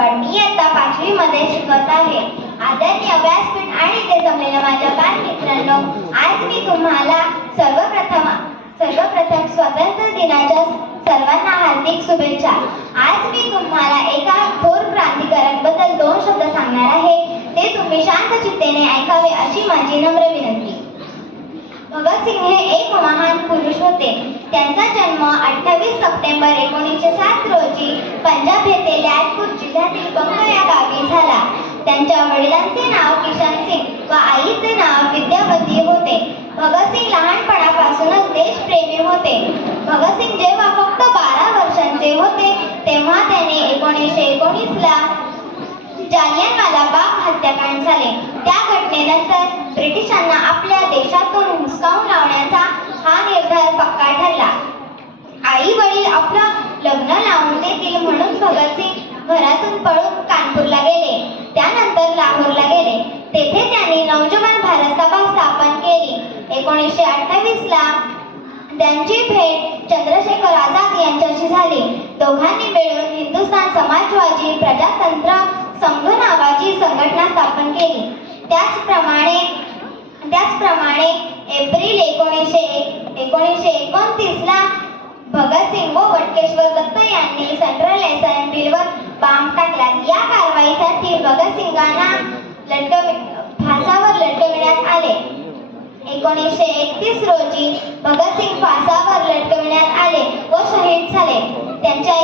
मी आता पाचवी मध्ये शिकत आहे. आदरणीय व्यासपीठ आणि ते जमलेल्या माझ्या बालमित्रांनो आज मी तुम्हाला सर्वप्रथम सर्वप्रथम स्वातंत्र्य दिनाच्या सर्वांना हार्दिक शुभेच्छा. आज मी तुम्हाला एका थोर क्रांतिकारकबद्दल दोन शब्द सांगणार आहे. ते तुम्ही शांत चित्तेने ऐकावे अशी माझी नम्र विनंती. भगतसिंग हे एक महान पुरुष होते. त्यांचा जन्म अठ्ठावीस सप्टेंबर एकोणीसशे सात रोजी पंजाब येथे लॅजपूर जिल्ह्यातील बंग या गावी झाला. त्यांच्या वडिलांचे नाव किशन सिंग व आईचे नाव विद्यावती होते. भगतसिंग लहानपणापासूनच देशप्रेमी होते. भगतसिंग जेव्हा फक्त बारा वर्षांचे होते तेव्हा त्याने एकोणीसशे एकोणीसला जालियनवाला बाग हत्याकांड झाले. त्या घटनेनंतर ब्रिटिशांना आपल्या देशातून हुसकावून लावण्याचा हा निर्धार पक्का ठरला. आई वडील आपलं लग्न लावून देतील म्हणून भगतसिंग घरातून पळून कानपूरला गेले. त्यानंतर लाहोरला गेले. तेथे त्यांनी नवजवान भारत सभा स्थापन केली. एकोणीसशे अठ्ठावीस ला त्यांची भेट चंद्रशेखर आझाद यांच्याशी झाली. दोघांनी मिळून हिंदुस्थान समाजवादी प्रजातंत्र संघ नावाची संघटना स्थापन केली. त्याचप्रमाणे त्याचप्रमाणे एप्रिल एकोणीसशे एकोणीसशे एकोणतीसला भगतसिंग व वटकेश्वर दत्त यांनी सेंट्रल असेंब्लीवर बांब टाकला या कारवाईसाठी भगतसिंगांना लटकव फासावर लटकविण्यात आले. एकोणीसशे एकतीस रोजी भगतसिंग फासावर लटकविण्यात आले व शहीद झाले. त्यांच्या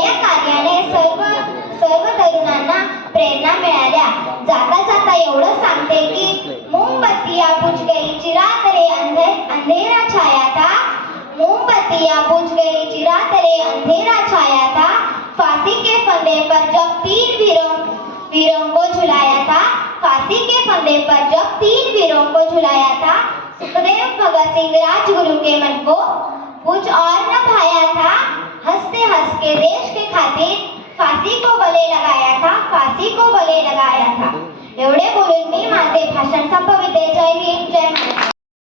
गई चिराग रे अंधे अंधेरा छाया था मोमबत्तियाँ बुझ गई चिराग रे अंधेरा छाया था फांसी के फंदे पर जब तीन वीरों वीरों को झुलाया था फांसी के फंदे पर जब तीन वीरों को झुलाया था सुखदेव भगत सिंह राजगुरु के मन को कुछ और न भाया था हँसते हंस के देश के खातिर फांसी को गले लगाया था फांसी को गले लगाया था